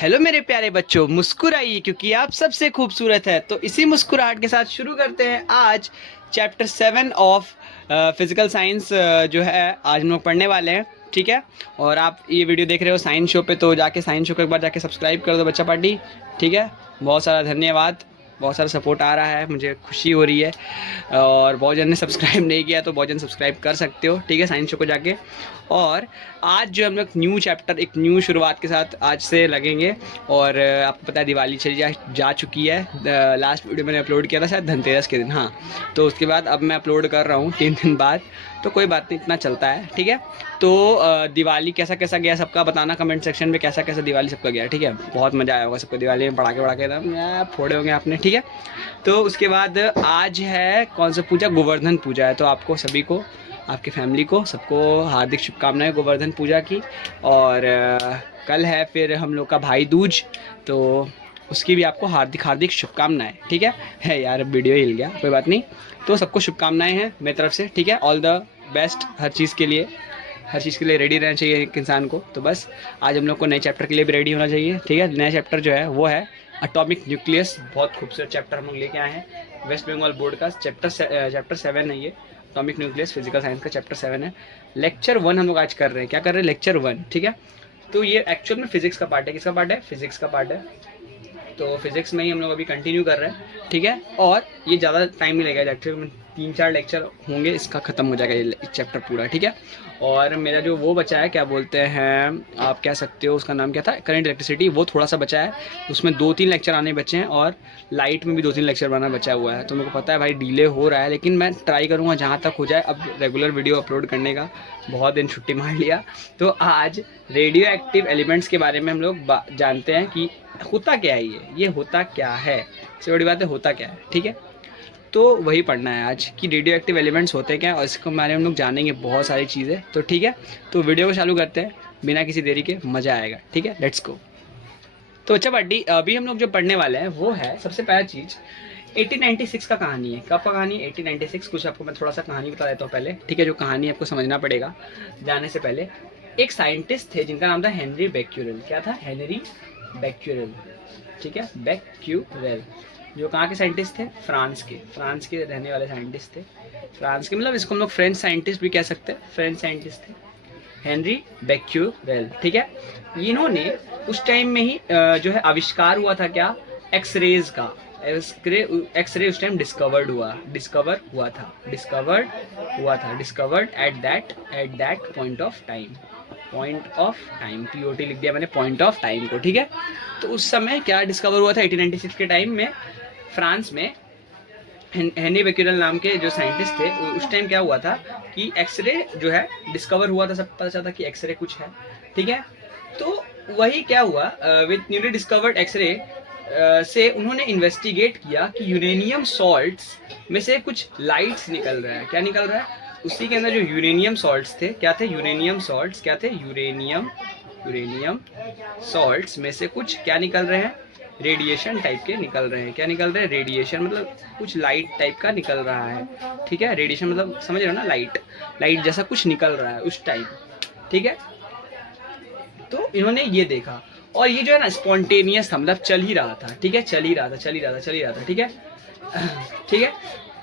Hello मेरे प्यारे बच्चों, मुस्कुराइए क्योंकि आप सबसे खूबसूरत है। तो इसी मुस्कुराहट के साथ शुरू करते हैं आज चैप्टर 7 ऑफ फिजिकल साइंस जो है आज हम लोग पढ़ने वाले हैं। ठीक है, और आप ये वीडियो देख रहे हो साइंस शो पे, तो जाके साइंस शो को एक बार जाके सब्सक्राइब कर दो बच्चा पार्टी। ठीक है, बहुत सारा धन्यवाद, बहुत सारा सपोर्ट आ रहा है, मुझे खुशी हो रही है। और बहुत जन ने सब्सक्राइब नहीं किया तो बहुत जन सब्सक्राइब कर सकते हो। ठीक है, साइंस शो को जाके। और आज जो हम लोग न्यू चैप्टर, एक न्यू शुरुआत के साथ आज से लगेंगे। और आपको पता है दिवाली चली जा चुकी है। लास्ट वीडियो मैंने अपलोड किया था शायद धनतेरस के दिन, हाँ। तो उसके बाद अब मैं अपलोड कर रहा हूँ 3 दिन बाद, तो कोई बात नहीं, इतना चलता है। ठीक है, तो दिवाली कैसा कैसा गया सबका बताना कमेंट सेक्शन में, कैसा कैसा दिवाली सबका गया। ठीक है, बहुत मज़ा आया होगा सबको दिवाली में, पटाखे वड़ाके एकदम फोड़े होंगे आपने। ठीक है, तो उसके बाद आज है कौन सा पूजा, गोवर्धन पूजा है। तो आपको सभी को, आपकी फैमिली को, सबको हार्दिक शुभकामनाएं गोवर्धन पूजा की। और कल है फिर हम लोग का भाई दूज, तो उसकी भी आपको हार्दिक हार्दिक शुभकामनाएं। ठीक है यार, वीडियो हिल गया, कोई बात नहीं। तो सबको शुभकामनाएं हैं मेरी तरफ से। ठीक है, ऑल द बेस्ट हर चीज़ के लिए, हर चीज़ के लिए रेडी रहना चाहिए एक इंसान को। तो बस आज हम लोग को नए चैप्टर के लिए भी रेडी होना चाहिए। ठीक है, नया चैप्टर जो है वो है एटॉमिक न्यूक्लियस। बहुत खूबसूरत चैप्टर हम लोग लेके आए हैं वेस्ट बंगाल बोर्ड का। चैप्टर 7 है ये, एटॉमिक न्यूक्लियस, फिजिकल साइंस का चैप्टर 7 है। लेक्चर 1 हम लोग आज कर रहे हैं। क्या कर रहे हैं? लेक्चर 1। ठीक है, तो ये एक्चुअल में फिजिक्स का पार्ट है। किसका पार्ट है? फिजिक्स का पार्ट है। तो फिजिक्स में ही हम लोग अभी कंटिन्यू कर रहे हैं। ठीक है, और ये ज़्यादा टाइम नहीं लगेगा, लेक्चर में 3-4 लेक्चर होंगे, इसका ख़त्म हो जाएगा ये चैप्टर पूरा। ठीक है, और मेरा जो वो बचा है, क्या बोलते हैं, आप कह सकते हो उसका नाम क्या था, करंट इलेक्ट्रिसिटी, वो थोड़ा सा बचा है। उसमें 2-3 लेक्चर आने बचे हैं, और लाइट में भी 2-3 लेक्चर बनाना बचा हुआ है। तो मेरे को पता है भाई डिले हो रहा है, लेकिन मैं ट्राई करूँगा जहाँ तक हो जाए अब रेगुलर वीडियो अपलोड करने का। बहुत दिन छुट्टी मार लिया। तो आज रेडियो एक्टिव एलिमेंट्स के बारे में हम लोग जानते हैं कि होता क्या है, ये होता क्या है। सबसे बड़ी बात है होता क्या है। ठीक है, तो वही पढ़ना है आज कि रेडियो एक्टिव एलिमेंट्स होते क्या हैं, और इसके बारे में हम लोग जानेंगे बहुत सारी चीज़ें। तो ठीक है, तो वीडियो को चालू करते हैं बिना किसी देरी के, मज़ा आएगा। ठीक है, लेट्स गो। तो अच्छा बड्डी, अभी हम लोग जो पढ़ने वाले हैं वो है सबसे पहला चीज़ 1896 का कहानी है। कब का कहानी है? 1896। कुछ आपको मैं थोड़ा सा कहानी बता देता हूँ पहले। ठीक है, जो कहानी आपको समझना पड़ेगा जाने से पहले। एक साइंटिस्ट थे जिनका नाम था हेनरी बेक्यूरेल। क्या था? Henry Becquerel. ठीक है, बेक्यूरेल, जो कहाँ के साइंटिस्ट थे? फ्रांस के रहने वाले साइंटिस्ट थे। फ्रांस के मतलब इसको हम लोग फ्रेंच साइंटिस्ट भी कह सकते हैं, फ्रेंच साइंटिस्ट थे हेनरी बेक्यूरेल। ठीक है, इन्होंने उस टाइम में ही जो है आविष्कार हुआ था क्या? एक्सरेज का। एक्सरे उस time discovered discovered at that point of time, POT लिख दिया मैंने, पॉइंट ऑफ टाइम को। ठीक है, तो उस समय क्या डिस्कवर हुआ था 1896 के टाइम में फ्रांस में? हेनरी बेक्यूरेल नाम के जो साइंटिस्ट थे, उस टाइम क्या हुआ था कि एक्सरे जो है डिस्कवर हुआ था, सब पता चला था कि एक्सरे कुछ है। ठीक है, तो वही क्या हुआ विद न्यूली डिस्कवर्ड एक्सरे से उन्होंने इन्वेस्टिगेट किया कि यूरेनियम सॉल्ट्स में से कुछ लाइट्स निकल रहा है। क्या निकल रहा है? उसी के अंदर जो यूरेनियम सॉल्ट्स थे, क्या थे? यूरेनियम सॉल्ट्स क्या थे? यूरेनियम सॉल्ट्स में से कुछ क्या निकल रहे हैं? रेडिएशन टाइप के निकल रहे हैं। क्या निकल रहे हैं? रेडिएशन, मतलब कुछ लाइट टाइप का निकल रहा है। ठीक है, रेडिएशन मतलब समझ रहे हो ना, लाइट जैसा कुछ निकल रहा है उस टाइम। ठीक है, तो इन्होंने ये देखा, और ये जो है ना स्पॉन्टेनियस था, मतलब चल ही रहा था। ठीक है, चल ही रहा था। ठीक है, ठीक है,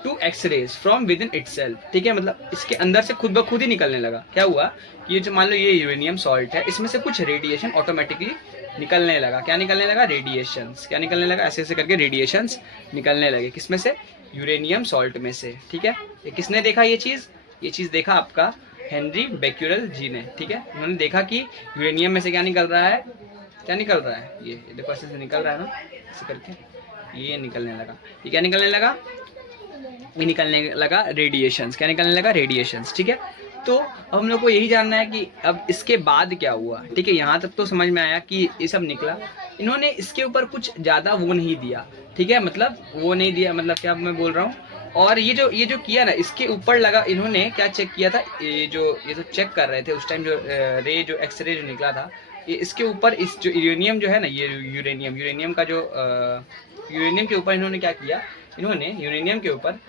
to X rays from within itself. ठीक है, मतलब इसके अंदर से खुद ब खुद ही निकलने लगा। क्या हुआ कि ये जो मान लो ये यूरेनियम सॉल्ट है, इसमें से कुछ रेडिएशन ऑटोमेटिकली निकलने लगा। क्या निकलने लगा? रेडिएशंस। क्या निकलने लगा? ऐसे ऐसे करके रेडिएशंस निकलने लगे। किसमें से? यूरेनियम सॉल्ट में से। ठीक है, ये किसने देखा ये चीज़ देखा आपका हेनरी बेक्यूरेल जी ने। ठीक है, उन्होंने देखा कि यूरेनियम में से क्या निकल रहा है, ये देखो ऐसे से निकल रहा है ना, ऐसे करके ये निकलने लगा। ये क्या निकलने लगा? ये निकलने लगा रेडिएशंस। क्या निकलने लगा? रेडिएशंस। ठीक है, तो अब हम लोग को यही जानना है कि अब इसके बाद क्या हुआ। ठीक है, यहाँ तक तो समझ में आया कि ये सब निकला। इन्होंने इसके ऊपर कुछ ज़्यादा वो नहीं दिया। ठीक है, मतलब वो नहीं दिया, मतलब क्या मैं बोल रहा हूँ। और ये जो किया ना, इसके यूपर लगा, इन्होंने क्या चेक किया था, ये जो चेक कर रहे थे उस टाइम, जो एक्सरे जो निकला था, ये इसके ऊपर इस जो यूरेनियम जो है ना, ये यूरेनियम का जो यूरेनियम के ऊपर इन्होंने क्या किया, इन्होंने यूरेनियम के ऊपर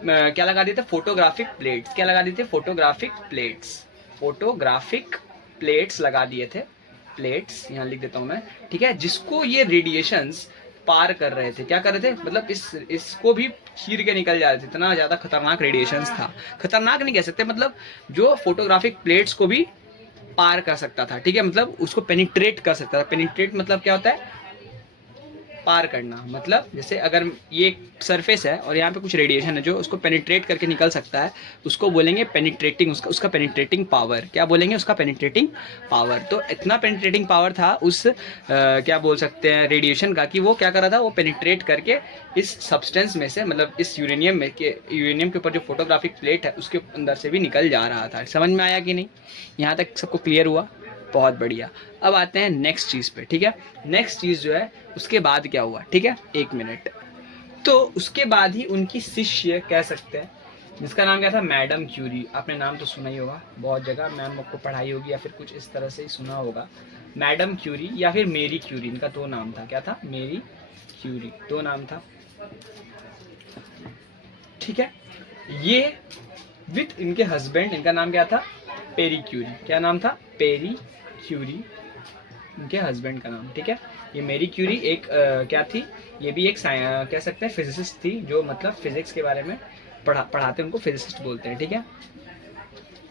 क्या लगा दिए थे? Photographic plates. क्या लगा दिए थे? फोटोग्राफिक प्लेट्स लगा दिए थे। प्लेट्स, यहाँ लिख देता हूँ मैं, ठीक है, जिसको ये रेडिएशंस पार कर रहे थे, क्या कर रहे थे, मतलब इसको भी चीर के निकल जा रहे थे, इतना ज़्यादा खतरनाक रेडिएशंस था। खतरनाक नहीं कह सकते, मतलब जो फोटोग्राफिक प्लेट्स को भी पार कर सकता था, ठीक है, मतलब उसको पेनिट्रेट कर सकता था। पेनिट्रेट मतलब क्या होता है, पार करना, मतलब जैसे अगर ये एक सरफेस है और यहाँ पे कुछ रेडिएशन है जो उसको पेनिट्रेट करके निकल सकता है, उसको बोलेंगे पेनिट्रेटिंग, उसका पेनिट्रेटिंग पावर, क्या बोलेंगे, उसका पेनिट्रेटिंग पावर। तो इतना पेनिट्रेटिंग पावर था उस क्या बोल सकते हैं रेडिएशन का, कि वो क्या कर रहा था, वो पेनिट्रेट करके इस सब्सटेंस में से, मतलब इस यूरेनियम में के, यूरेनियम के ऊपर जो फोटोग्राफिक प्लेट है उसके अंदर से भी निकल जा रहा था। समझ में आया कि नहीं, यहाँ तक सबको क्लियर हुआ, बहुत बढ़िया। अब आते हैं नेक्स्ट चीज़ पे, ठीक है। नेक्स्ट चीज़ जो है उसके बाद क्या हुआ, ठीक है, 1 मिनट। तो उसके बाद ही उनकी शिष्य कह सकते हैं, जिसका नाम क्या था, मैडम क्यूरी। आपने नाम तो सुना ही होगा, बहुत जगह मैम आपको पढ़ाई होगी या फिर कुछ इस तरह से ही सुना होगा। मैडम क्यूरी या फिर मेरी क्यूरी, इनका 2 नाम था, क्या था, मेरी क्यूरी, 2 नाम था, ठीक है। ये विथ इनके हस्बैंड, इनका नाम क्या था, पेरी क्यूरी। क्या नाम था, पेरी क्यूरी, इनके हस्बैंड का नाम, ठीक है। ये मेरी क्यूरी एक क्या थी, ये भी एक कह सकते हैं फिजिसिस्ट थी, जो मतलब फिजिक्स के बारे में पढ़ाते हैं, उनको फिजिसिस्ट बोलते हैं, ठीक है।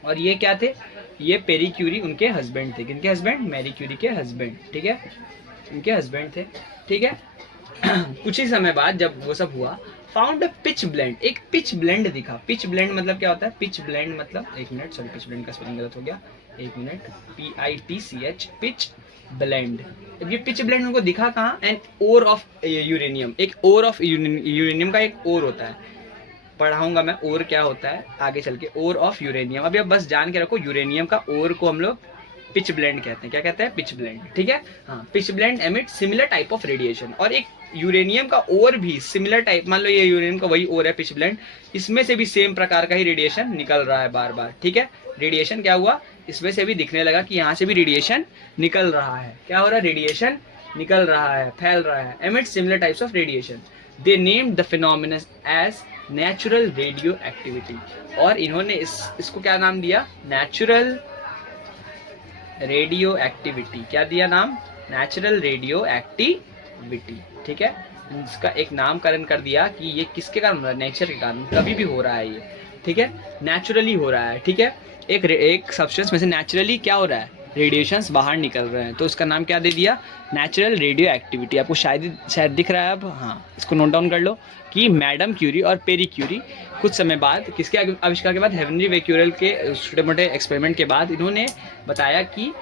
और ये क्या थे, ये पेरी क्यूरी उनके हस्बैंड थे। किनके हस्बैंड, मैरी क्यूरी के हस्बैंड, ठीक है, उनके हस्बैंड थे, ठीक है। कुछ ही समय बाद जब वो सब हुआ, फाउंड अ पिच ब्लेंड, एक पिच ब्लेंड दिखा। पिच ब्लेंड मतलब क्या होता है, पिच ब्लेंड मतलब, 1 मिनट, सॉरी पिच ब्लेंड का स्पेलिंग गलत हो गया, 1 मिनट, PITCH, पिच ब्लेंड। अब ये पिच ब्लेंड उनको दिखा कहाँ, एन ओर ऑफ यूरेनियम, एक ओर ऑफ यूरेनियम का एक ओर होता है, पढ़ाऊंगा मैं ओर क्या होता है आगे चल के, ओर ऑफ यूरेनियम। अभी अब बस जान के रखो, यूरेनियम का ओर को हम लोग पिच ब्लेंड कहते हैं। क्या कहते हैं, पिच ब्लेंड, ठीक है। हाँ, pitch blend emit similar type of radiation. और एक यूरेनियम का ओर भी सिमिलर टाइप, मान लो ये यूरेनियम का वही ओर है पिच ब्लेंड, इसमें से भी सेम प्रकार का ही रेडिएशन निकल रहा है बार बार, ठीक है। रेडिएशन क्या हुआ, इसमें से भी दिखने लगा कि यहाँ से भी रेडिएशन निकल रहा है। क्या हो रहा है, रेडिएशन निकल रहा है, फैल रहा है, emit similar types of radiation. They named the phenomena as natural radio activity. और इन्होंने इसको क्या नाम दिया, नेचुरल रेडियो एक्टिविटी। क्या दिया नाम, नेचुरल रेडियो एक्टिविटी, ठीक है। इसका एक नामकरण कर दिया कि ये किसके कारण हो रहा है, नेचर के कारण, कभी भी हो रहा है ये, ठीक है, नेचुरली हो रहा है, ठीक है। एक सब्सटेंस में से नेचुरली क्या हो रहा है, रेडिएशंस बाहर निकल रहे हैं, तो इसका नाम क्या दे दिया, नेचुरल रेडियो एक्टिविटी। आपको शायद दिख रहा है अब, हाँ, इसको नोट डाउन कर लो कि मैडम क्यूरी और पेरी क्यूरी कुछ समय बाद, किसके आविष्कार के बाद, हेनरी बेक्यूरेल के छोटे मोटे एक्सपेरिमेंट के बाद, इन्होंने बताया कि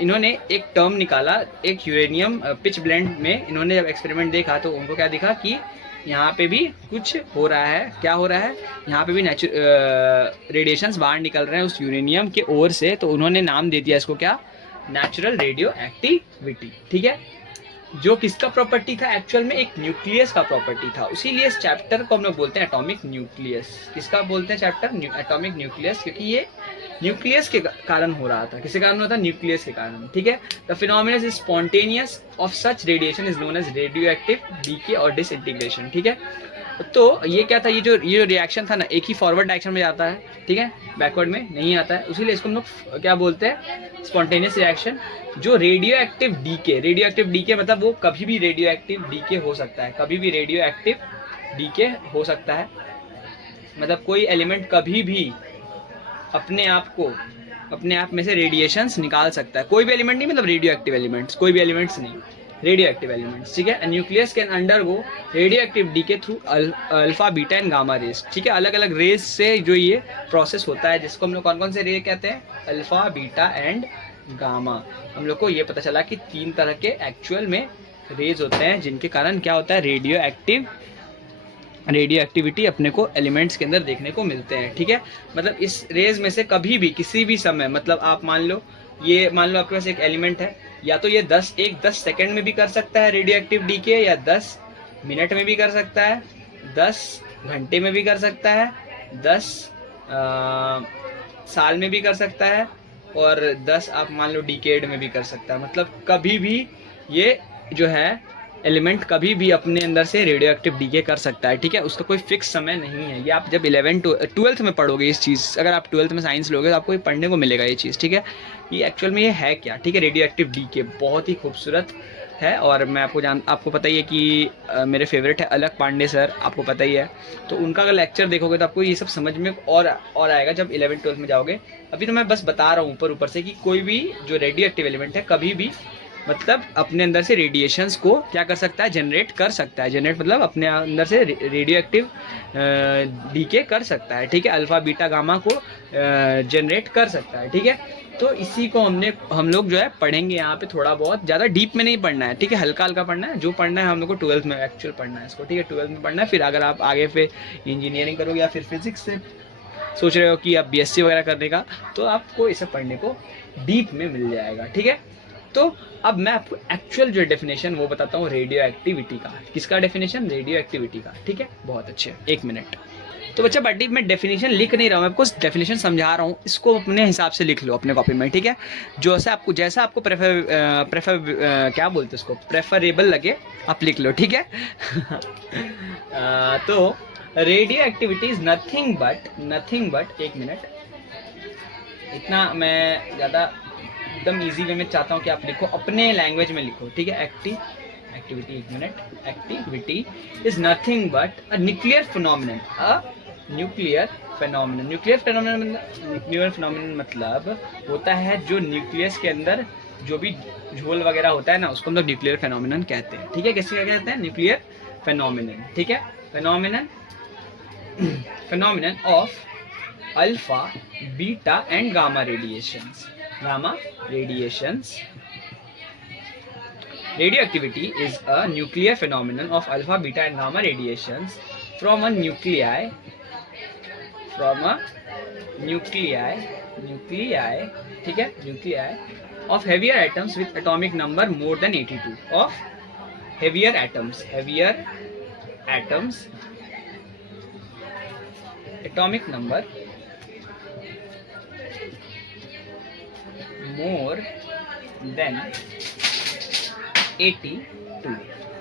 इन्होंने एक टर्म निकाला, एक यूरेनियम पिच ब्लेंड में इन्होंने जब एक्सपेरिमेंट देखा तो उनको क्या दिखा कि यहाँ पे भी कुछ हो रहा है। क्या हो रहा है, यहाँ पे भी रेडिएशंस बाहर निकल रहे हैं उस यूरेनियम के ओर से, तो उन्होंने नाम दे दिया इसको क्या, नेचुरल रेडियो एक्टिविटी, ठीक है। जो किसका प्रॉपर्टी था, एक्चुअल में एक न्यूक्लियस का प्रॉपर्टी था, इसीलिए इस चैप्टर को हम लोग बोलते हैं एटॉमिक न्यूक्लियस। किसका बोलते हैं चैप्टर, एटॉमिक न्यूक्लियस, क्योंकि ये न्यूक्लियस के कारण हो रहा था। किसके कारण होता है, न्यूक्लियस के कारण, ठीक है। The phenomena is spontaneous of such radiation is known as radio active decay और डिसइंटीग्रेशन, ठीक है। तो ये क्या था, ये जो रिएक्शन था ना, एक ही फॉरवर्ड डायरेक्शन में जाता है, ठीक है, बैकवर्ड में नहीं आता है, इसीलिए इसको हम लोग क्या बोलते हैं, स्पॉन्टेनियस रिएक्शन। जो रेडियो एक्टिव डीके मतलब वो कभी भी रेडियो एक्टिव डीके हो सकता है, कभी भी रेडियो एक्टिव डीके हो सकता है, मतलब कोई एलिमेंट कभी भी अपने आप में से रेडिएशंस निकाल सकता है। कोई भी एलिमेंट नहीं, मतलब रेडियो एक्टिव एलिमेंट्स, कोई भी एलिमेंट्स नहीं, रेडियो एक्टिव एलिमेंट्स, ठीक है। Nucleus can undergo radio active decay through alpha beta and gamma rays, ठीक है। अलग अलग रेस से जो ये प्रोसेस होता है, जिसको हम लोग कौन कौन से रे कहते हैं, अल्फा बीटा एंड गामा। हम लोग को ये पता चला कि 3 तरह के एक्चुअल में रेज होते हैं, जिनके कारण क्या होता है, रेडियो एक्टिविटी अपने को एलिमेंट्स के अंदर देखने को मिलते हैं, ठीक है। मतलब इस रेज में से कभी भी किसी भी समय, मतलब आप मान लो आपके पास एक एलिमेंट है, या तो ये 10 सेकंड में भी कर सकता है रेडियो एक्टिव डीके, या 10 मिनट में भी कर सकता है, 10 घंटे में भी कर सकता है, 10 साल में भी कर सकता है, और 10 आप मान लो डिकेड में भी कर सकता है। मतलब कभी भी ये जो है एलिमेंट कभी भी अपने अंदर से रेडियो एक्टिव डीके कर सकता है, ठीक है। उसका कोई फिक्स समय नहीं है। ये आप जब 12th में पढ़ोगे इस चीज़, अगर आप 12th में साइंस लोगे तो आपको ये पढ़ने को मिलेगा ये चीज़, ठीक है। ये एक्चुअल में ये है क्या, ठीक है। रेडियो एक्टिव डीके बहुत ही खूबसूरत है, और मैं आपको पता ही है कि मेरे फेवरेट है अलक पांडे सर, आपको पता ही है। तो उनका अगर लेक्चर देखोगे तो आपको ये सब समझ में और आएगा जब 11th-12th में जाओगे। अभी तो मैं बस बता रहा हूँ ऊपर से कि कोई भी जो रेडियो एक्टिव एलिमेंट है कभी भी मतलब अपने अंदर से रेडिएशंस को क्या कर सकता है, जनरेट कर सकता है। जनरेट मतलब अपने अंदर से रेडियो एक्टिव डीके कर सकता है, ठीक है। अल्फा बीटा गामा को जनरेट कर सकता है, ठीक है। तो इसी को हम लोग जो है पढ़ेंगे यहाँ पे, थोड़ा बहुत, ज़्यादा डीप में नहीं पढ़ना है, ठीक है। हल्का हल्का पढ़ना है, जो पढ़ना है हम लोग को 12th में एक्चुअल पढ़ना है इसको, ठीक है। 12th में पढ़ना है। फिर अगर आप आगे पे इंजीनियरिंग करोगे या फिर फिजिक्स से सोच रहे हो कि आप बीएससी वगैरह करने का, तो आपको इसे पढ़ने को डीप में मिल जाएगा, ठीक है। तो अब मैं आपको एक्चुअल जो डेफिनेशन वो बताता हूँ रेडियो एक्टिविटी का। किसका डेफिनेशन? रेडियो एक्टिविटी का, ठीक है। बहुत अच्छे, 1 मिनट। तो बच्चा बड्डी मैं डेफिनेशन लिख नहीं रहा हूँ, मैं आपको डेफिनेशन समझा रहा हूँ, इसको अपने हिसाब से लिख लो अपने कॉपी में, ठीक है। जैसा आपको क्या बोलते हैं उसको, प्रेफरेबल लगे आप लिख लो, ठीक है। तो radio activity is nothing but 1 minute, इतना मैं ज़्यादा एकदम इजी वे में चाहता हूँ कि आप लिखो, अपने लैंग्वेज में लिखो, ठीक है। Activity 1 minute. Activity is nothing but a nuclear phenomenon, nuclear phenomenon मतलब होता है जो न्यूक्लियस के अंदर जो भी झोल वगैरह होता है ना, उसको हम लोग न्यूक्लियर फिनोमिनन कहते हैं, ठीक है। कैसे क्या कहते हैं? न्यूक्लियर फिनोमिनन, ठीक है। Phenomenon of alpha beta and gamma radiations. Radioactivity is a nuclear phenomenon of alpha, beta and gamma radiations from a nuclei, ठीक है, nuclei of heavier atoms with atomic number more than 82, of heavier atoms, atomic number more than 82।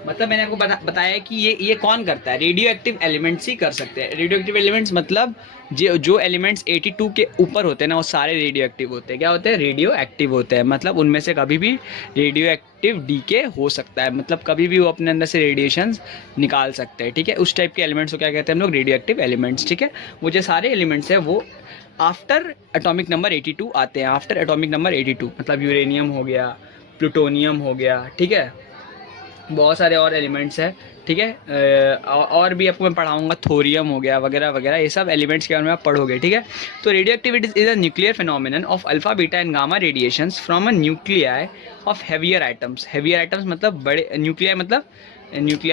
मतलब मैंने आपको बताया कि ये कौन करता है? रेडियो एक्टिव एलिमेंट्स ही कर सकते हैं। रेडियो एक्टिव एलिमेंट्स मतलब जो एलिमेंट्स 82 के ऊपर होते हैं ना, वो सारे रेडियो एक्टिव होते हैं। क्या होते हैं? रेडियो एक्टिव होते हैं। मतलब उनमें से कभी भी रेडियो एक्टिव डीके हो सकता है, मतलब कभी भी वो अपने अंदर से रेडिएशन निकाल सकते हैं, ठीक है। उस टाइप के एलिमेंट्स को क्या कहते हैं हम लोग? रेडियो एक्टिव एलिमेंट्स, ठीक है। वो जो सारे एलिमेंट्स हैं वो आफ्टर एटॉमिक नंबर 82 आते हैं। आफ्टर एटॉमिक नंबर 82 मतलब यूरेनियम हो गया, प्लूटोनियम हो गया, ठीक है। बहुत सारे और एलिमेंट्स हैं, ठीक है। और भी आपको मैं पढ़ाऊंगा, थोरियम हो गया वगैरह वगैरह, ये सब एलिमेंट्स के बारे में आप पढ़ोगे, ठीक है। तो radio activity is a nuclear phenomenon of alpha beta and gamma radiations from a nuclei of heavier items. Heavier items मतलब बड़े, न्यूक्लियाई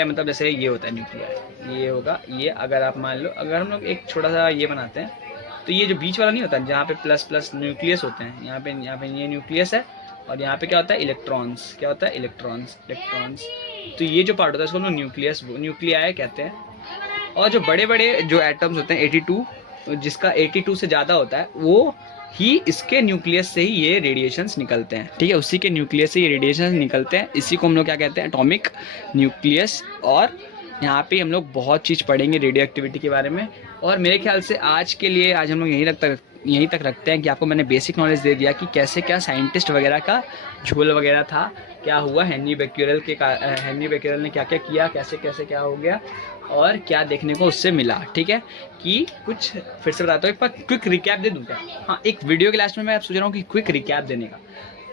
मतलब जैसे ये होता है न्यूक्लियाई, ये होगा ये। अगर आप मान लो, अगर हम लोग एक छोटा सा ये बनाते हैं, तो ये जो बीच वाला नहीं होता जहाँ पे प्लस प्लस न्यूक्लियस होते हैं, यहाँ पे ये न्यूक्लियस है, और यहाँ पे क्या होता है? इलेक्ट्रॉन्स। क्या होता है? इलेक्ट्रॉन्स। तो ये जो पार्ट होता है इसको हम लोग न्यूक्लियाई कहते हैं। और जो बड़े बड़े जो एटम्स होते हैं 82, जिसका 82 से ज़्यादा होता है, वो ही इसके न्यूक्लियस से ही ये रेडिएशंस निकलते हैं, ठीक है। उसी के न्यूक्लियस से ये रेडिएशंस निकलते हैं। इसी को हम लोग क्या कहते हैं? Atomic nucleus. और यहाँ पे हम लोग बहुत चीज़ पढ़ेंगे रेडियो एक्टिविटी के बारे में। और मेरे ख्याल से आज के लिए आज हम लोग यहीं तक रखते हैं कि आपको मैंने बेसिक नॉलेज दे दिया कि कैसे क्या साइंटिस्ट वगैरह का झोल वगैरह था, क्या हुआ, हेनरी बेक्यूरेल ने क्या क्या किया, कैसे कैसे क्या हो गया, और क्या देखने को उससे मिला, ठीक है। कि कुछ फिर से बताता हूँ, एक बार क्विक रिकैप दे दूँ क्या? हाँ, एक वीडियो के लास्ट में मैं सोच रहा हूँ कि क्विक रिकैप देने का।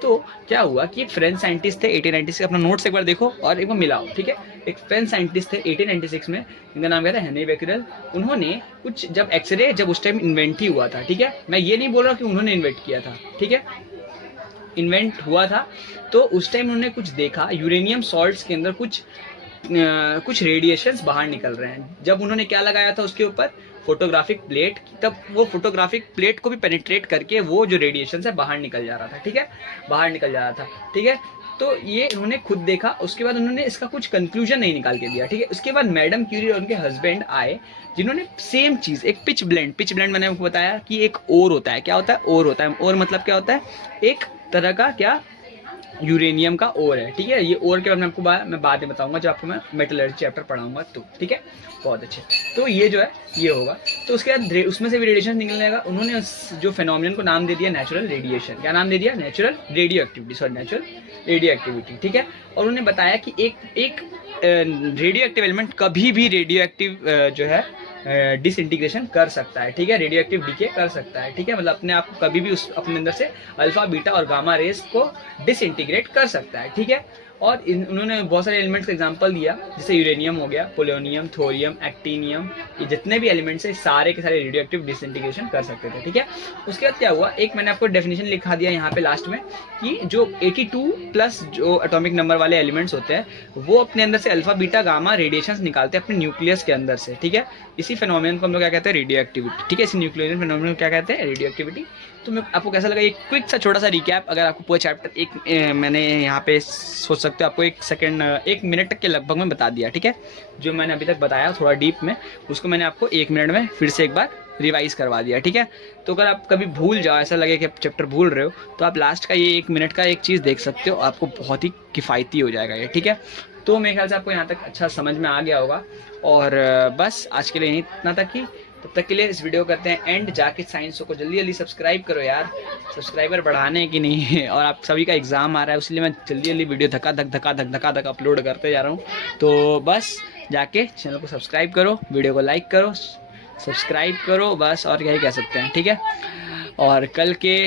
तो क्या हुआ कि एक फ्रेंच साइंटिस्ट थे 1896, अपना नोट्स एक बार देखो और एक बार मिलाओ, ठीक है। एक फ्रेंच साइंटिस्ट थे 1896 में, इनका नाम क्या था? Henry Becquerel. उन्होंने कुछ जब एक्सरे जब उस टाइम इन्वेंट ही हुआ था, ठीक है। मैं ये नहीं बोल रहा कि उन्होंने इन्वेंट किया था, ठीक है, इन्वेंट हुआ था। तो उस टाइम उन्होंने कुछ देखा, यूरेनियम सॉल्ट्स के अंदर कुछ रेडिएशंस बाहर निकल रहे हैं। जब उन्होंने क्या लगाया था उसके ऊपर? फोटोग्राफिक प्लेट, तब वो फोटोग्राफिक प्लेट को भी पेनिट्रेट करके वो जो रेडिएशन है बाहर निकल जा रहा था, ठीक है, बाहर निकल जा रहा था, ठीक है। तो ये उन्होंने खुद देखा, उसके बाद उन्होंने इसका कुछ कंक्लूजन नहीं निकाल के दिया, ठीक है। उसके बाद मैडम क्यूरी और उनके हस्बैंड आए, जिन्होंने सेम चीज़, एक पिच ब्लेंड मैंने आपको बताया कि एक ओर होता है। क्या होता है? ओर होता है। ओर मतलब क्या होता है? एक तरह का क्या यूरेनियम का ओर है, ठीक है। ये ओर के बारे में आपको मैं बाद में बताऊंगा जब आपको मैं मेटलर्जी चैप्टर पढ़ाऊंगा तो, ठीक है। बहुत अच्छे। तो ये जो है ये होगा। तो उसके बाद उसमें से भी रेडिएशन निकलने का उन्होंने जो फिनोमिनन को नाम दे दिया नेचुरल रेडिएशन। क्या नाम दे दिया? Natural radio activity, sorry natural radio activity, ठीक है। और उन्होंने बताया कि एक रेडियो एक्टिव एलिमेंट कभी भी रेडियो एक्टिव जो है डिसइंटीग्रेशन कर सकता है, ठीक है। रेडियो एक्टिव डीके कर सकता है, ठीक है। मतलब अपने आप कभी भी उस अपने अंदर से अल्फा बीटा और गामा रेस को डिसइंटीग्रेट कर सकता है, ठीक है। और उन्होंने बहुत सारे एलिमेंट्स का एग्जांपल दिया, जैसे यूरेनियम हो गया, पोलोनियम, थोरियम, एक्टीनियम, ये जितने भी एलिमेंट्स है सारे के सारे रेडियो एक्टिव डिसइंटीग्रेशन कर सकते थे, ठीक है। उसके बाद क्या हुआ, एक मैंने आपको डेफिनेशन लिखा दिया यहाँ पे लास्ट में कि जो 82 प्लस जो एटॉमिक नंबर वाले एलिमेंट्स होते हैं वो अपने अंदर से अल्फा बीटा गामा रेडिएशंस निकालते हैं अपने न्यूक्लियस के अंदर से, ठीक है। इसी फेनोमेनन को हम लोग क्या कहते हैं? रेडियो एक्टिविटी, ठीक है। इसी न्यूक्लियर फेनोमेनन को क्या कहते हैं? Radio activity. तो मैं आपको कैसा लगा ये क्विक सा छोटा सा रिकैप? अगर आपको पूरा चैप्टर एक मैंने यहाँ पे सोच सकते हो आपको 1 मिनट के लगभग में बता दिया, ठीक है। जो मैंने अभी तक बताया थोड़ा डीप में उसको मैंने आपको 1 मिनट में फिर से एक बार रिवाइज करवा दिया, ठीक है। तो अगर आप कभी भूल जाओ, ऐसा लगे कि आप चैप्टर भूल रहे हो, तो आप लास्ट का ये 1 मिनट का एक चीज़ देख सकते हो, आपको बहुत ही किफ़ायती हो जाएगा ये, ठीक है। तो मेरे ख्याल से आपको यहाँ तक अच्छा समझ में आ गया होगा। और बस आज के लिए यही इतना तक ही। तब तक के लिए इस वीडियो करते हैं एंड। जाके साइंस को जल्दी जल्दी सब्सक्राइब करो यार, सब्सक्राइबर बढ़ाने की नहीं है। और आप सभी का एग्ज़ाम आ रहा है इसलिए मैं जल्दी जल्दी वीडियो धक्का धक अपलोड करते जा रहा हूँ। तो बस जाके चैनल को सब्सक्राइब करो, वीडियो को लाइक करो, सब्सक्राइब करो, बस और क्या ही कह सकते हैं, ठीक है। और कल के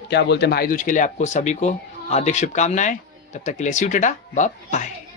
क्या बोलते हैं भाई दूज के लिए आपको सभी को हार्दिक शुभकामनाएं। तब तक के लिए सी यू, टाटा, बाय बाय।